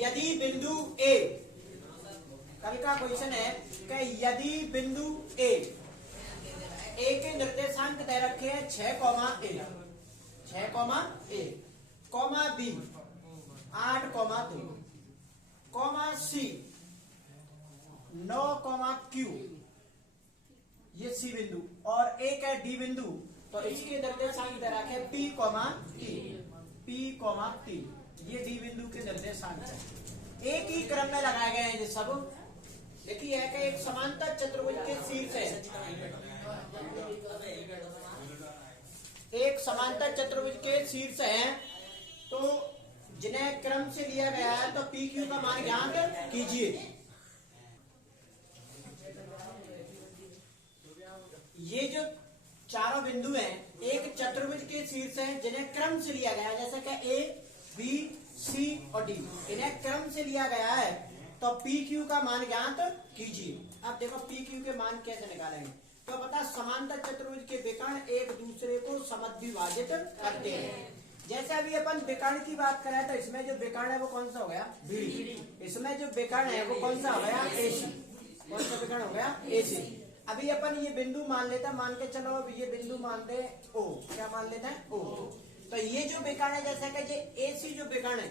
यदि बिंदु ए, कल का क्वेश्चन है कि यदि बिंदु ए के निर्देशांक दे रखे हैं 6, 6, कॉमा बी 8, 2, सी 9, क्यू, ये सी बिंदु, और एक है डी बिंदु, तो इसके निर्देशांक दे रखे पी, टी, ये डी बिंदु के निर्देशांक है। एक ही क्रम में लगाए गए हैं ये सब। देखिए है कि एक समांतर चतुर्भुज के शीर्ष है, एक समांतर चतुर्भुज के शीर्ष है, तो जिन्हें क्रम से लिया गया है तो पी क्यू का मान ज्ञात कीजिए। ये जो चारों बिंदु हैं एक चतुर्भुज के शीर्ष हैं जिन्हें क्रम से लिया गया है, जैसे कि ए, बी, सी और डी, इन्हें क्रम से लिया गया है, तो पी क्यू का मान ज्ञात कीजिए। अब देखो पी क्यू के मान कैसे निकालेंगे, तो पता समांतर चतुर्भुज के विकर्ण एक दूसरे को समद्विभाजित करते हैं। जैसे अभी अपन विकर्ण की बात करें तो इसमें जो विकर्ण है वो कौन सा हो गया, बी, इसमें जो विकर्ण है वो कौन सा हो गया, एसी, कौन सा विकर्ण हो गया, एसी। अभी अपन ये बिंदु मान लेते हैं, मान के चलो अब ये बिंदु मानते हैं ओ, क्या मान लेते हैं, ओ। तो ये जो विकर्ण है जैसे कि ये एसी जो विकर्ण है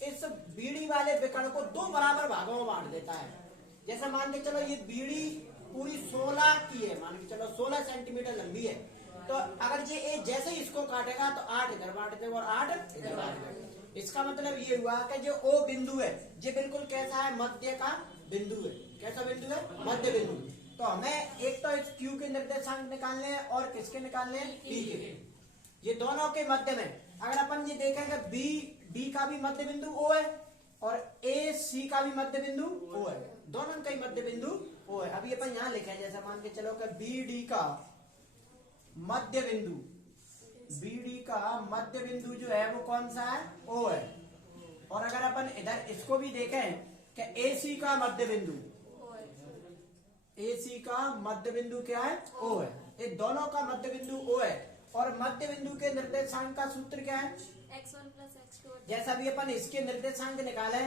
इस बीड़ी वाले विकर्ण को 2 बराबर भागों में बांट देता है। जैसे मान के चलो ये बीड़ी पूरी 16 की है, मान के चलो 16 सेंटीमीटर लंबी है, तो अगर ये ए जैसे ही इसको काटेगा तो 8 इधर बांट देगा और 8 इधर बांट देगा। इसका मतलब ये हुआ कि जो ओ बिंदु है ये बिल्कुल कैसा है, मध्य का बिंदु है। कैसा बिंदु है, मध्य बिंदु। तो हमें एक तो इस क्यू के निर्देशांक निकालने हैं और किसके निकालने हैं, पी के। ये दोनों के मध्य में अगर अपन ये देखेंगे बी डी का भी मध्य बिंदु ओ है और ए सी का भी मध्य बिंदु ओ है, दोनों का ही मध्य बिंदु ओ है। अभी अपन यहाँ लिखे जैसे मान के चलो कि बी डी का मध्य बिंदु, बी डी का मध्य बिंदु जो है वो कौन सा है, ओ है। और अगर अपन इधर इसको भी देखें कि ए सी का मध्य बिंदु, एसी का मध्य बिंदु क्या है, ओ है। ये दोनों का मध्य बिंदु ओ है और मध्य बिंदु के निर्देशांक का सूत्र क्या है, x1 + x2। जैसा भी अपन इसके निर्देशांक निकाले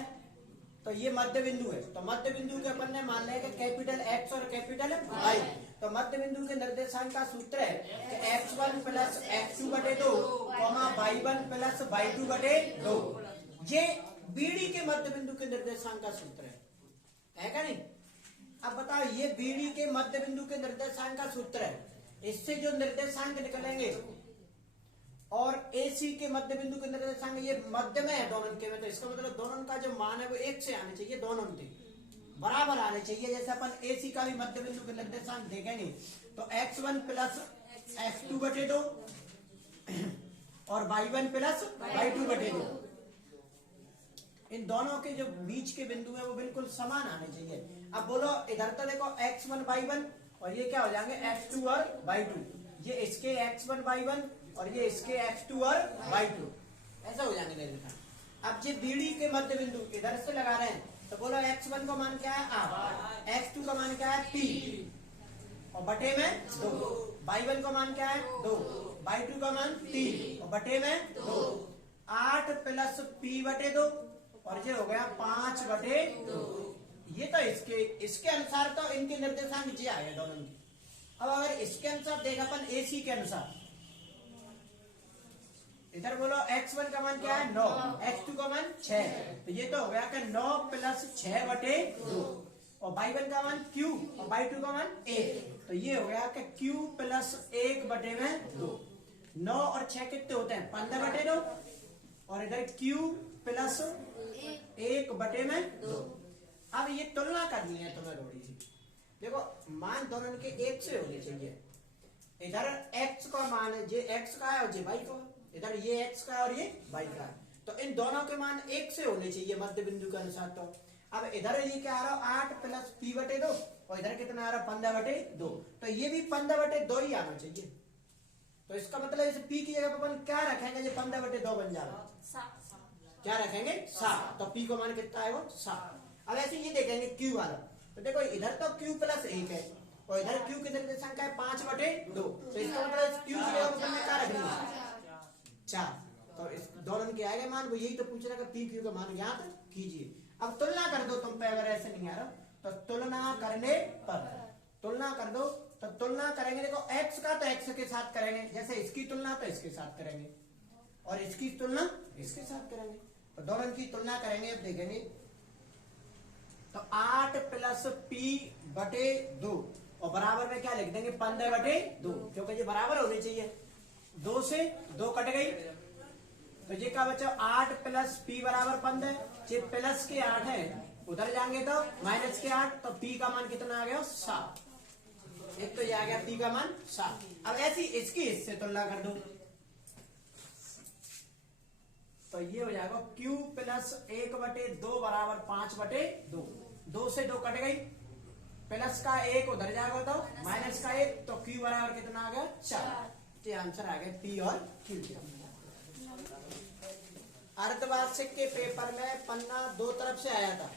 तो ये मध्य बिंदु है, तो मध्य बिंदु के अपन ने मान लिया कि कैपिटल एक्स और कैपिटल वाई। तो मध्य बिंदु के निर्देशांक का सूत्र है कि x1 + x2/2, y1 + y2/2। ये बीडी के मध्य बिंदु के निर्देशांक का सूत्र है क्या नहीं। अब बताओ ये बीडी के मध्य बिंदु के निर्देशांक का सूत्र है, इससे जो निर्देशांक निकलेंगे और एसी के मध्य बिंदु के निर्देशांक ये मध्य में है दोनों के में, तो इसका मतलब दोनों का जो मान है वो एक से आने चाहिए, दोनों के बराबर आने चाहिए। जैसे अपन एसी का भी मध्य बिंदु के निर्देशांक देखेंगे तो x1 + x2/2 और y1 + y2/2, इन दोनों के जो बीच के बिंदु है वो बिल्कुल समान आने चाहिए। अब बोलो इधर तो देखो x1 y1 और ये क्या हो जाएंगे x2 और y2, ये इसके x1 y1 और ये इसके x2 और y2, ऐसा हो जाएंगे देखा। अब ये बीडी के मध्य बिंदु इधर से लगा रहे हैं तो बोलो x1 का मान क्या है, r, x2 का मान क्या है, p और बटे में 2, y1 का मान क्या है, 2, y2 का मान 3 और बटे में 2, 8 + p/2 और ये हो गया 5/2। ये तो इसके अनुसार तो इनके निर्देशांक ये आए दोनों की। अब अगर इसके अनुसार देखा अपन एसी के अनुसार, इधर बोलो x1 का मान क्या है, 9, x2 का मान 6, तो ये तो हो गया कि 9 + 6/2 और y1 का मान q और y2 का मान 1, तो ये हो गया कि q + 1/2। 9 और 6 कितने होते हैं, 15/2 और इधर q + 1/2। अब ये तुलना करनी है तुम्हें थोड़ी सी। देखो मान दोनों के एक से होने चाहिए। इधर x का मान है, ये x का है और ये y का, इधर ये x का है और ये y का है, तो इन दोनों के मान एक से होने चाहिए मध्य बिंदु के अनुसार। तो अब इधर ये क्या आ रहा है, 8 + p/2 और इधर कितना आ रहा है, 15/2, तो ये भी 15/2 ही आना चाहिए। तो इसका मतलब इस p की जगह पर अपन क्या रखेंगे, ये 15/2 बन जा रहा है, क्या रखेंगे, 7, तो p को मान कितना है वो 7। अब ऐसे ये देखेंगे q वाला, तो देखो इधर तो q + 1 है और इधर q के निर्देशांक है 5/2, तो इसका मतलब q की जगह पर क्या रखेंगे, 4। तो इस दोनों के आएगा मान, वो यही तो पूछ रहा है पी क्यू का मान ज्ञात कीजिए। अब तुलना कर दो तुम पे, अगर ऐसे नहीं आ रहा तो तुलना करने पर, तुलना कर दो तो तुलना करेंगे, देखो x का तो x के साथ करेंगे, जैसे इसकी तुलना तो इसके साथ करेंगे और इसकी तुलना इसके साथ करेंगे, तो दोनों की तुलना करेंगे। अब देखेंगे तो 8 प्लस p बटे 2 और बराबर में क्या लिख देंगे 15 बटे 2, क्योंकि ये बराबर होनी चाहिए। 2 से 2 कट गई तो ये क्या बचा 8 प्लस p बराबर 15, ये प्लस के 8 है, उधर जाएंगे तो माइनस के 8, तो p का मान कितना आ गया 7। एक तो ये आ गया p का मान 7। अब ऐसी इसकी इससे तुलना कर दो तो ये हो जाएगा q प्लस 1 बटे 2 बराबर 5 बटे 2, 2 से 2 कट गई, प्लस का 1 उधर जाएगा तो माइनस का 1, तो q बराबर कितना आ गया 4। ये आंसर आ गया p और q। अर्धवार्षिक के पेपर में पन्ना दो तरफ से आया था,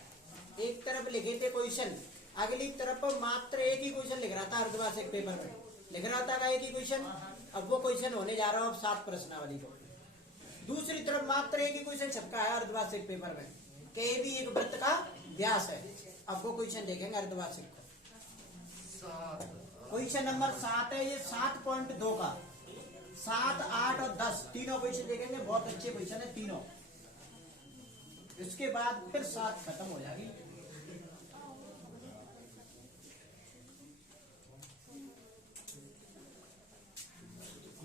एक तरफ लिखे थे क्वेश्चन, अगली तरफ मात्र एक ही क्वेश्चन लिख रहा था। अर्धवार्षिक पेपर में लिख रहा था एक ही क्वेश्चन, अब वो क्वेश्चन होने जा रहा है अब 7 प्रश्नावली को। दूसरी तरफ मात्र एक ही क्वेश्चन छपका है अर्धवार्षिक पेपर में कि भी एक वृत्त का व्यास है। अब वो क्वेश्चन देखेंगे अर्धवार्षिक को। क्वेश्चन नंबर 7 है, ये 7.2 का 7, 8 और 10 तीनों क्वेश्चन देखेंगे, बहुत अच्छे क्वेश्चन है तीनों। इसके बाद फिर 7 खत्म हो जाएगी।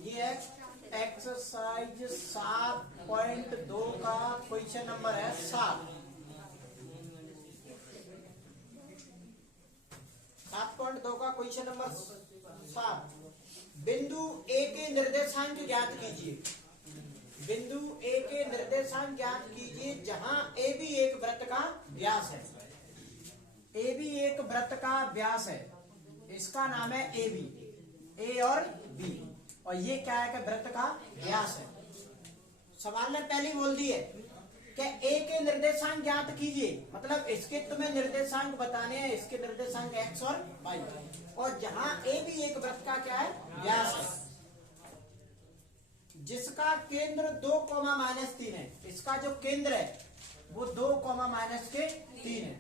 ये है एक्सरसाइज 7.2 का क्वेश्चन नंबर है 7। 7.2 का क्वेश्चन नंबर 7। बिंदु ए के निर्देशांक ज्ञात कीजिए। बिंदु ए के निर्देशांक ज्ञात कीजिए जहां ए भी एक वृत्त का व्यास है। ए भी एक वृत्त का व्यास है, इसका नाम है ए बी, ए और बी, और ये क्या है कि वृत्त का व्यास है। सवाल ने पहले बोल दी है कि ए के निर्देशांक ज्ञात कीजिए, मतलब इसके तुम्हें निर्देशांक बताने हैं, इसके निर्देशांक x और y, और जहां ए भी एक वृत्त का क्या है व्यास है, जिसका केंद्र 2,-3 है। इसका जो केंद्र है वो 2,-3 है,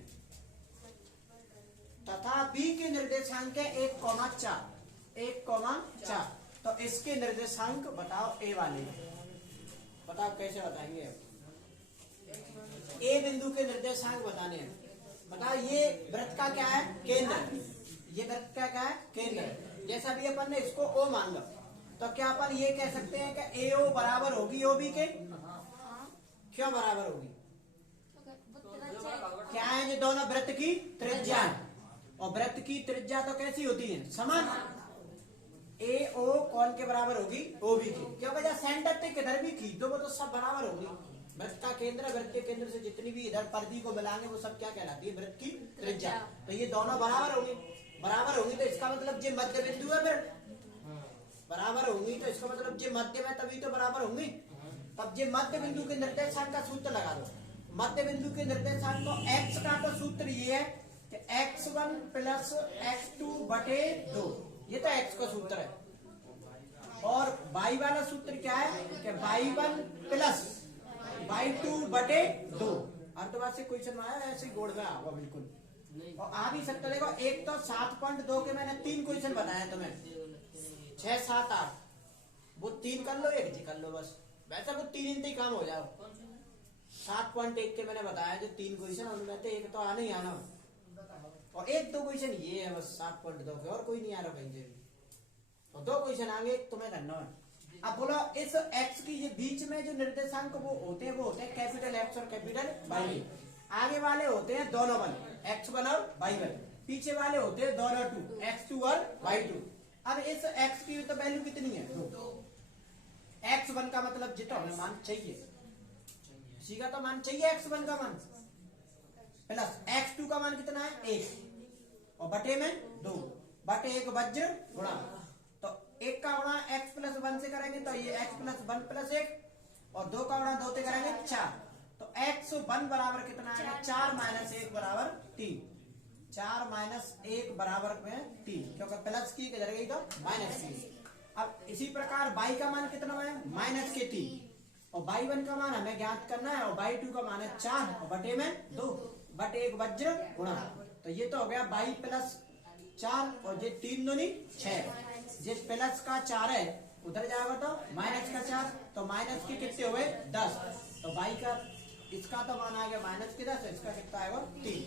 तथा बी के निर्देशांक है 1,4। तो इसके निर्देशांक बताओ ए वाले, बताओ कैसे बताएंगे। ए बिंदु के निर्देशांक बताने हैं। बताओ ये वृत्त का क्या है केंद्र, ये वृत्त का क्या है केंद्र। जैसा भी अपन ने इसको ओ मान लो, तो क्या अपन ये कह सकते हैं कि ए ओ बराबर होगी ओ बी के। क्यों बराबर होगी, क्या है ये दोनों वृत्त की त्रिज्या, और वृत्त की त्रिज्या तो कैसी होती है समान। ए ओ कौन के बराबर होगी ओ बी की, क्योंकि जब सेंटर तक किधर भी खींच दो वो तो सब बराबर होगी। वृत्त का केंद्र, वृत्त के केंद्र से जितनी भी इधर परिधि को मिलाएंगे वो सब क्या कहलाती है वृत्त की त्रिज्या। तो ये दोनों बराबर होंगी, बराबर होंगी तो इसका मतलब ये मध्य बिंदु है, फिर बराबर होंगी तो इसका मतलब ये मध्य में तभी तो बराबर होंगी। तब ये मध्य बिंदु के निर्देशांक का सूत्र लगा दो। मध्य बिंदु के निर्देशांक को x का तो सूत्र ये है कि x1 प्लस x2 बटे 2, ये तो x का सूत्र है, और y वाला सूत्र क्या है कि y1 प्लस y2 बटे 2। अर्धवार्षिक क्वेश्चन में आया ऐसे ही गोड़ में आगा बिल्कुल, और आ भी सकता। देखो एक तो 7.2 के मैंने 3 क्वेश्चन बताया तुम्हें, 6, 7, 8, वो 3 कर लो, एक जी कर लो बस, वैसे वो 3 इंतही काम हो जाओ। 7.1 के मैंने बताया जो 3 क्वेश्चन, उनमें से एक तो आना ही आना, और 1-2 क्वेश्चन ये है बस 7.2 के, और कोई नहीं आ रहा कहीं से भी, और 2 क्वेश्चन आगे तुम्हें करना है। अब बोलो इस x की ये बीच में जो निर्देशांक वो होते हैं कैपिटल X और कैपिटल Y। आगे वाले होते हैं दोनों 1, x1 और y1, पीछे वाले होते हैं दोनों 2, x2 और y2। अब इस x की तो वैल्यू कितनी है 2, x1 का मतलब जितना हमें मान चाहिए, इसी का तो मान चाहिए x1 का मान, प्लस x2 का मान कितना है 1, और बटे में 2, बटे 1 वज्र गुणा, तो 1 का गुणा x प्लस 1 से करेंगे तो ये x प्लस 1 प्लस 1, और 2 का गुणा 2 से करेंगे 4, तो x1 बराबर कितना आएगा 4 माइनस 1 बराबर 3, 4 माइनस 1 बराबर में 3, क्योंकि प्लस की किधर गई तो माइनस की। अब इसी प्रकार y का मान कितना है -3, और y1 का मान हमें ज्ञात करना है, और y2 का मान है 4 और बटे में 2 बटे 1 वज्र गुणा। तो ये तो हो गया y प्लस 4 और ये 3 दूनी 6, जिस प्लस का 4 है उधर जाएगा तो माइनस का 4, तो माइनस के कितने हुए 10, तो y का इसका तो मान आ गया माइनस के 10, इसका कितना आएगा 3।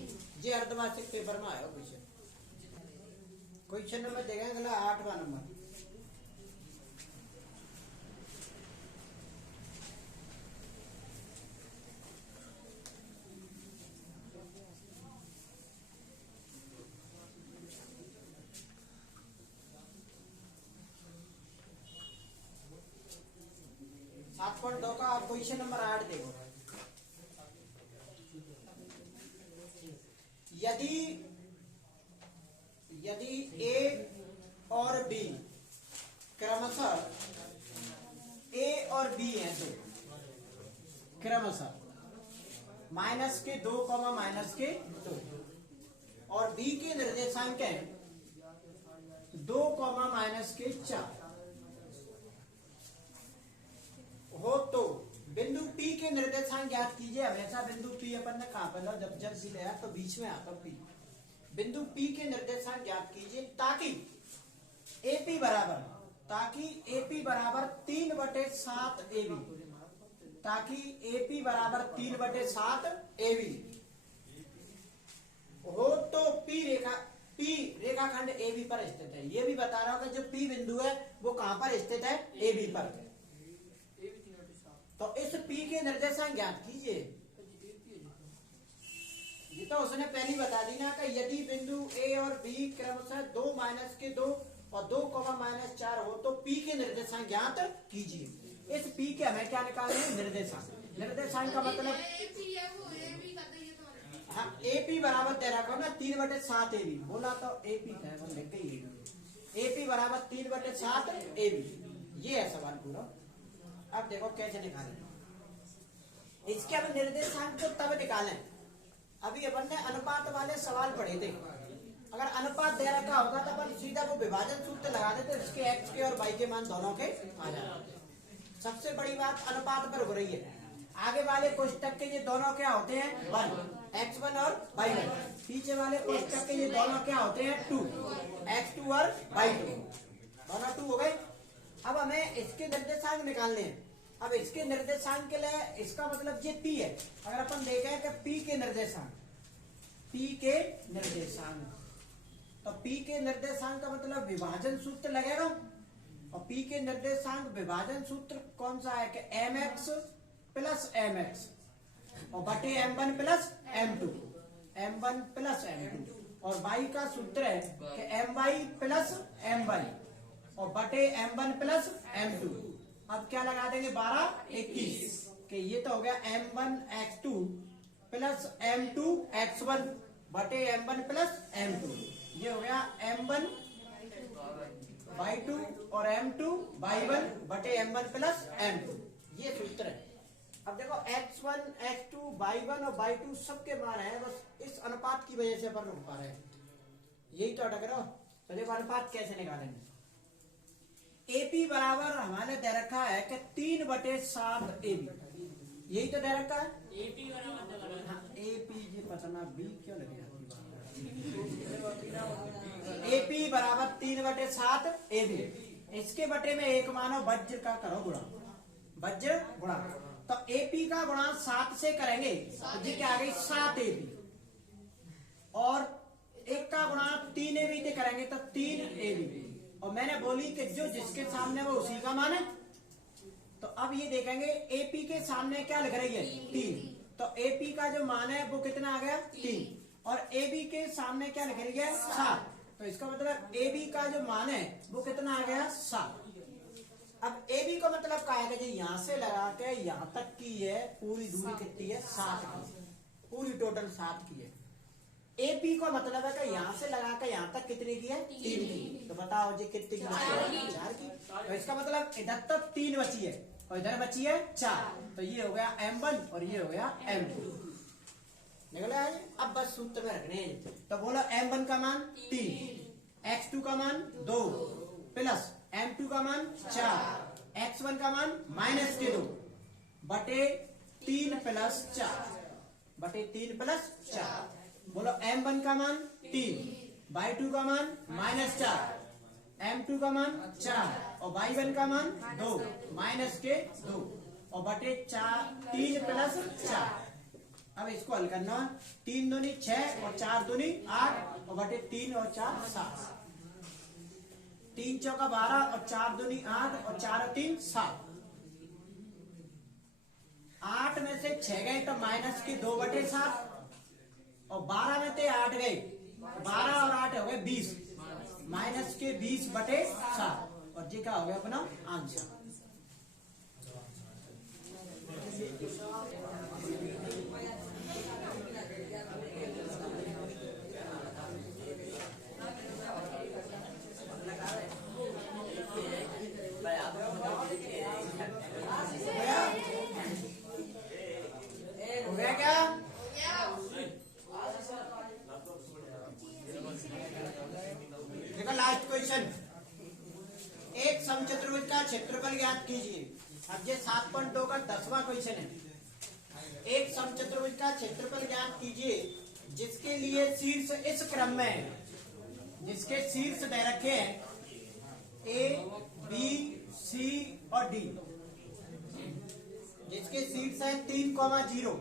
ये अर्धवार्षिक पेपर में आएगा क्वेश्चन। क्वेश्चन नंबर देखेंगे अगला 8वां नंबर। सात पॉइंट 2 का क्वेश्चन नंबर 8 देखो। यदि ए और बी क्रमशः ए और बी है तो क्रमशः माइनस के 2 माइनस के 2 और बी के निर्देशांक है 2 माइनस के 4 हो तो बिंदु P के निर्देशांक ज्ञात कीजिए। हमेशा बिंदु P अपन ने कहा पहला जब भी लिया तो बीच में आता P। बिंदु P के निर्देशांक ज्ञात कीजिए ताकि AP बराबर 3/7 AB, ताकि AP बराबर 3/7 AB हो तो P रेखाखंड AB पर स्थित है। ये भी बता रहा हूं कि जो P बिंदु है वो कहां पर स्थित है, AB पर। तो इस P के निर्देशांक ज्ञात कीजिए। ये तो उसने पहले बता दी ना कि यदि बिंदु A और B क्रमशः 2 माइनस के 2 और 2 माइनस 4 हो तो P के निर्देशांक ज्ञात कीजिए। इस P के हमें क्या निकालने हैं, निर्देशांक। निर्देशांक का मतलब हाँ AP बराबर दे रखा ना 3/7 AB, बोला तो AP है AP बराबर 3/7 AB। ये है सवाल पूरा। अब देखो कैसे निकालें इसके। अब निर्देशांक को तब निकालें, अभी अपन ने अनुपात वाले सवाल पढ़े थे। अगर अनुपात दे रखा होगा तो अपन सीधा वो विभाजन सूत्र लगा देते, इसके x के और y के मान दोनों के आ जाते। सबसे बड़ी बात अनुपात पर हो रही है। आगे वाले कोष्टक के ये दोनों क्या होते हैं 1, x1 और y1। पीछे वाले कोष्टक के ये दोनों क्या होते हैं 2, x2 और y2। दोनों 2 हो गए। अब हमें इसके निर्देशांक निकालने हैं। अब इसके निर्देशांक के लिए इसका मतलब ये P है। अगर अपन देखें कि P के निर्देशांक तो P के निर्देशांक का मतलब विभाजन सूत्र लगेगा। और P के निर्देशांक विभाजन सूत्र कौन सा है कि mx प्लस mx और बटे m1 प्लस m2 और y का सूत्र है कि my प्लस m1 और बटे m1 प्लस m2। अब क्या लगा देंगे 12 21 के ये तो हो गया m1 x2 plus m2 x1 बटे m1 प्लस m2। ये हो गया m1 y2 और m2 y1 बटे m1 प्लस m2। ये सूत्र है। अब देखो x1 x2 y1 और y2 सबके मान है, बस इस अनुपात की वजह से अपन रुक पा रहे हैं। यही तो अटक रहा हो। तो देखो अनुपात कैसे निकालेंगे। AP बराबर हमारे दे रखा है कि 3/7 AB, यही तो दे रखा है। AP जी पता ना B क्यों लगे AP बराबर 3/7 AB। इसके बटे में एक मानो वज्र का करो गुणा, वज्र गुणा। तो AP का गुणा 7 से करेंगे तो ये क्या आ गई 7 AB, और एक का गुणा 3 AB से करेंगे तो 3 AB। और मैंने बोली कि जो जिसके सामने वो उसी का मान है। तो अब ये देखेंगे AP के सामने क्या लिख रही है 3, तो AP का जो मान है वो कितना आ गया 3, और AB के सामने क्या लिख रही है 7। तो इसका मतलब AB का जो मान है वो कितना आ गया 7। अब AB का मतलब क्या है कि यहां से लगा के यहां तक की है पूरी दूरी कितनी है 7 की, पूरी टोटल 7 की है। AP का मतलब है कि यहाँ से लगा कर यहाँ तक कितने की है 3 की। तो बताओ जी कितनी की बची है 4 की। तो इसका मतलब इधर तक 3 बची है और इधर बची है 4। तो ये हो गया m1 और ये हो गया m2। निकला है। अब बस सूत्र में रखने हैं। तो बोलो m1 का मान 3, x2 का मान 2 प्लस m2 का मान 4, x1 का मान -2 बटे 3+4 बटे 3+4। बोलो m1 का मान 3, y2 का मान -4, m2 का मान 4 और y1 का मान 2 -2 और बटे 3+4। अब इसको हल करना, 3 दूनी 6 और 4 दूनी 8 और बटे 3 और 4 7, 3 चौका 12 और 4 दूनी 8 और 4 और 3 7। 8 में से 6 गए तो -2/7 और 12 में से 8 गए, 12 और 8 हो गए 20, -20/7 और जी का हो गया अपना आंसर। हो गया क्या? देखो लास्ट क्वेश्चन, एक समचतुर्भुज का क्षेत्रफल ज्ञात कीजिए। अब ये 7.2 का 10वां क्वेश्चन है। एक समचतुर्भुज का क्षेत्रफल ज्ञात कीजिए जिसके लिए शीर्ष इस क्रम में है, जिसके शीर्ष दे रखे हैं A, B, C और D, जिसके शीर्ष है 3,0,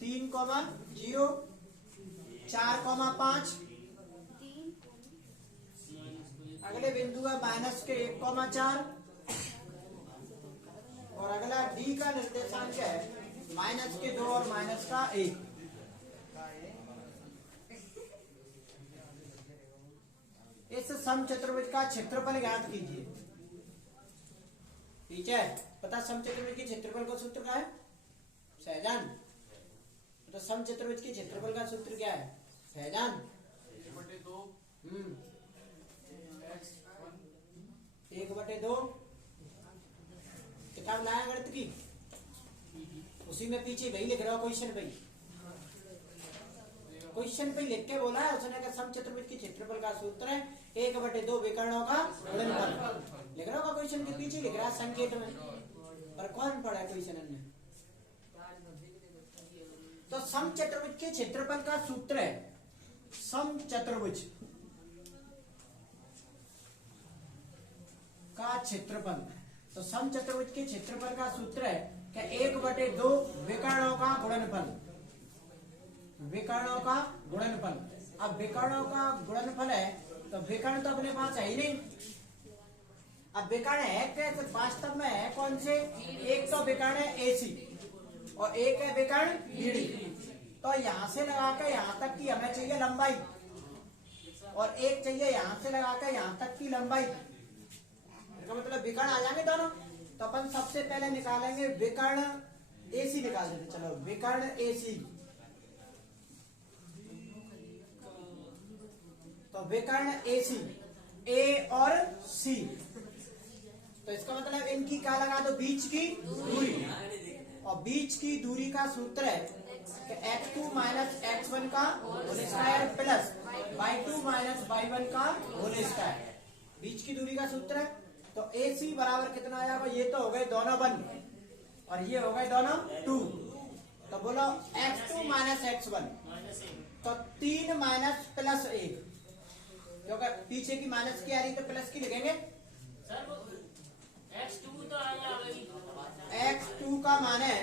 3,0, 4,5, अगले बिंदु है -1,4 और अगला डी का निर्देशांक है -2 और -1। इस समचतुर्भुज का क्षेत्रफल ज्ञात कीजिए। ठीक है, पता समचतुर्भुज के क्षेत्रफल का सूत्र क्या है? सहजान, तो समचतुर्भुज के क्षेत्रफल का सूत्र क्या है? सहजान 1/2। किताब लाया गणित की, उसी में पीछे वही लिख रहा हो क्वेश्चन पे, क्वेश्चन पे लिख के बोला है उसने, समचतुर्भुज के क्षेत्रफल का सूत्र है 1/2 विकर्णों का गुणनफल। लिख रहा होगा क्वेश्चन के पीछे, लिख रहा है संकेत में, पर कौन पढ़ा है क्वेश्चन ने? तो समचतुर्भुज के क्षेत्रफल का सूत्र है, समचतुर्भुज का क्षेत्रफल, तो समचतुर्भुज के क्षेत्रफल का सूत्र है कि 1/2 विकर्णों का गुणनफल, विकर्णों का गुणनफल। अब विकर्णों का गुणनफल है तो विकर्ण तो अपने पास है ही नहीं। अब विकर्ण है कैसे? वास्तव में है कौन से? एक तो विकर्ण है AC और एक है विकर्ण BD। तो यहां से लगाकर यहां तक की हमें चाहिए लंबाई और एक चाहिए यहां से लगाकर यहां तक की लंबाई, इसका मतलब विकर्ण आ जाएंगे दोनों। तो अपन सबसे पहले निकालेंगे विकर्ण AC, निकाल देते चलो विकर्ण AC। तो विकर्ण AC A और C, तो इसका मतलब इनकी क्या लगा दो? बीच की दूरी, और बीच की दूरी का सूत्र है कि x2 - x1 का whole square plus y2 - y1 का होल स्क्वायर, बीच की दूरी का सूत्र है। तो AC बराबर कितना आया? ये तो हो गए दोनों 1 और ये हो गए दोनों 2। तो बोलो x2 - x1, तो 3 माइनस प्लस 1, क्योंकि पीछे की माइनस की आ रही तो प्लस की लिखेंगे। x2 तो आया भाई, x2 का मान है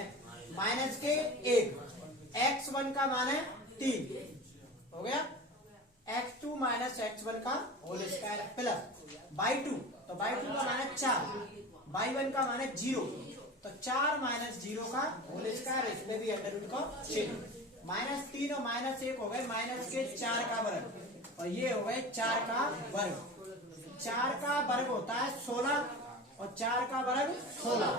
-1, x1 का मान है 3, हो गया x2 - x1 का होल स्क्वायर प्लस y2, तो y2 का मान है 4, y1 का मान है 0, तो 4 - 0 का होल स्क्वायर, इसमें भी अंडर रूट का चिन्ह, -3 और -1 हो गए -4 का वर्ग और ये हो गए 4 का वर्ग। 4 का वर्ग होता है 16 और 4 का वर्ग 16।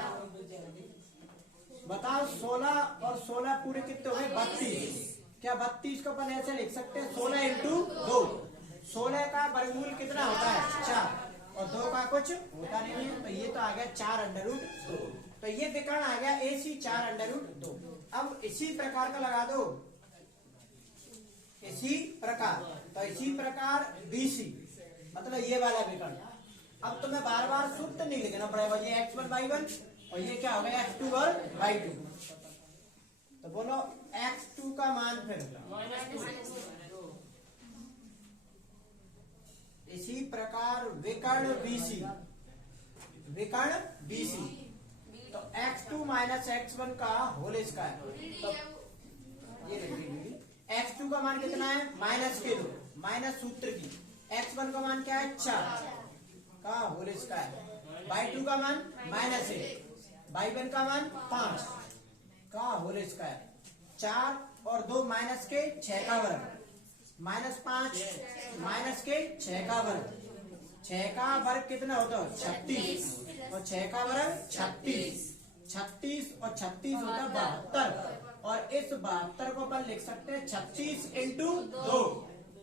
बताओ 16 और 16 पूरे कितने हो गए? 32। क्या 32 को अपन ऐसे लिख सकते हैं? 16 × 2। 16 का वर्गमूल कितना होता है? 4 और 2 का कुछ होता नहीं है, तो ये तो आ गया 4√2। तो ये विकर्ण आ गया AC 4√2। अब इसी प्रकार का लगा दो, इसी प्रकार, तो इसी प्रकार BC, मतलब ये वाला विकर्ण। अब तुम्हें बार बार सूत्र नहीं लिखना पड़ेगा, ये x1 y1 और ये क्या हो गया x2 और y2। तो बोलो x2 का मान फिर इसी प्रकार विकर्ण BC तो x2 माइनस x1 का होल स्क्वायर। तो ये देखिए x2 का मान कितना है माइनस के 2 माइनस सूत्र की, x1 का मान क्या है 4 का होल स्क्वायर, y2 का मान माइनस 1, y1 का मान 5 का होल स्क्वायर, 4 और 2 माइनस के 6 का वर्ग, माइनस 5 माइनस के 6 का वर्ग, 6 का वर्ग कितना होता है 36 और 6 का वर्ग 36, 36 और 36 होता है 72 और इस 72 को अपन लिख सकते हैं 36 इंटू 2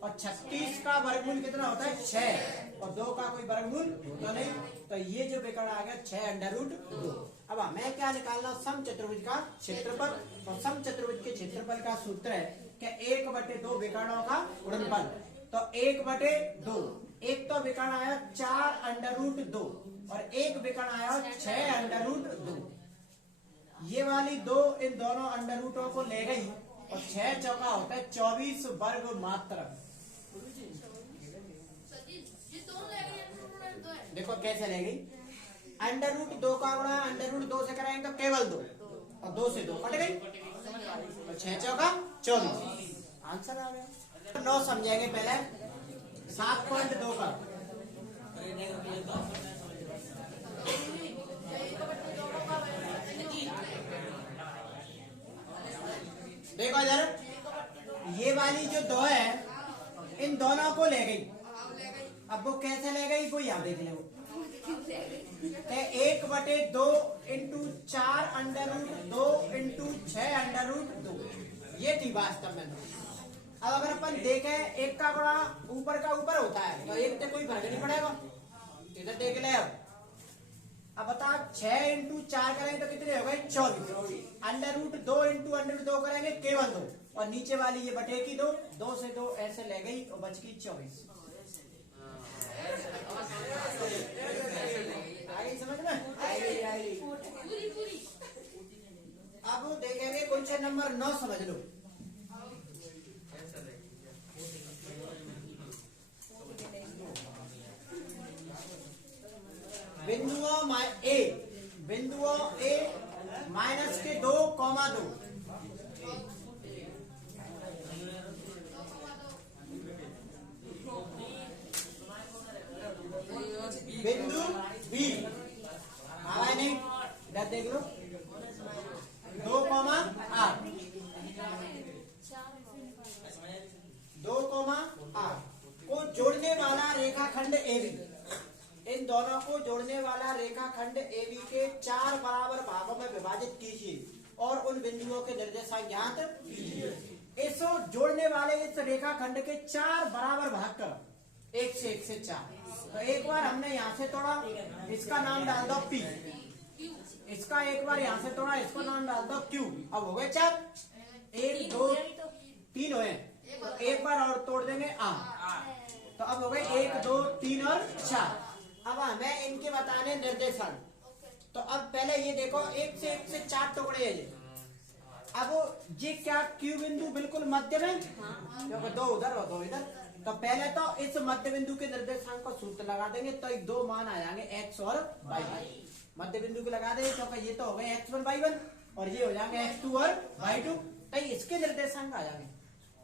और 36 का वर्गमूल कितना होता है 6 और 2 का कोई वर्गमूल होता नहीं। तो ये जो विकर्ण आ गया 6 अंडर रूट 2। अब हमें क्या निकालना समचतुर्भुज का क्षेत्रफल, तो समचतुर्भुज के क्षेत्रफल का सूत्र है कि 1/2 विकर्णों का गुणनफल। तो 1/2, एक तो विकर्ण आया 4 अंडर रूट 2 और एक विकर्ण आया 6 अंडर रूट 2। ये वाली 2 इन दोनों अंडर रूटों को ले गई और 6 चौका होता है 24 वर्ग मात्र। देखो कैसे ले गई, अंडर रूट 2 का गुणा अंडर रूट 2 से कराएंगे तो केवल 2 और 2 से 2 कट गई तो 6 चौका 24 आंसर आ गया। 9 समझेंगे पहले 7.2 का। देखो इधर ये वाली जो 2 है इन दोनों को ले गई, अब वो कैसे ले गई वो यहाँ देख ले। 1/2 into 4 under root 2 into 6 under root 2 ये थी वास्तव में। अब अगर अपन देखें एक का गुणा ऊपर का ऊपर होता है तो एक से कोई फर्क नहीं पड़ेगा, इधर देख ले। अब बता 6 इंटू 4 करेंगे तो कितने हो गए 24, under root 2 into under root 2 करेंगे केवल 2 और नीचे वाली ये बटे की 2, 2 से 2 ऐसे ले गई और बच गई 24। आई समझ में आई। अब देखेंगे क्वेश्चन नंबर 9 समझ लो। बिंदुओं ए माइनस के 2, 2 बिंदु बी आया नहीं, इधर देख लो 2, 8 2, 8 को जोड़ने वाला रेखाखंड AB, इन दोनों को जोड़ने वाला रेखाखंड AB के 4 बराबर भागों में विभाजित कीजिए और उन बिंदुओं के निर्देशांक ज्ञात कीजिए। इस जोड़ने वाले इस रेखाखंड के 4 बराबर भाग कर 1 से 4। तो एक बार हमने यहाँ से तोड़ा, इसका नाम डाल दो P, इसका एक बार यहाँ से तोड़ा, इसका नाम डाल दो Q। अब हो गए 4, 1 2 3 हुए, तो एक बार और तोड़ देंगे R, तो अब हो गए 1 2 3 और 4। अब हमें इनके बताने निर्देशांक। तो अब पहले ये देखो 1 से 4 टुकड़े हैं ये। अब ये क्या Q बिंदु बिल्कुल मध्य में, क्योंकि 2 उधर और 2 इधर, तो पहले तो इस मध्य बिंदु के निर्देशांक को सूत्र लगा देंगे तो एक 2 मान आ जाएंगे x और y1। मध्य बिंदु को लगा देंगे क्योंकि ये तो हो गए x1 y1 और ये हो जाएंगे x2 और y2, तो इसके निर्देशांक आ जाएंगे।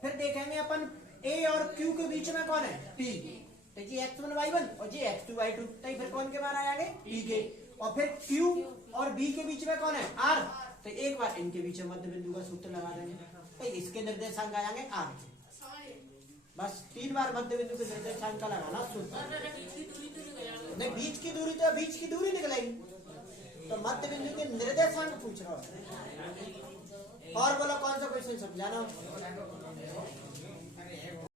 फिर देखेंगे अपन A और Q के बीच में कौन है P, तो ये x1 y1 और ये x2 y2, तो फिर कौन के मान आ जाएंगे P के। और फिर Q और B के बीच में कौन है R, तो एक बार इनके बीच में मध्य बिंदु का सूत्र लगा देंगे तो इसके निर्देशांक आ जाएंगे R। बस 3 बार मध्य बिंदु के निर्देशांक का लगाना सूत्र। नहीं बीच की दूरी निकलेगी, तो मध्य बिंदु के निर्देशांक पूछ रहा हूं। और बोलो कौन सा क्वेश्चन समझाना।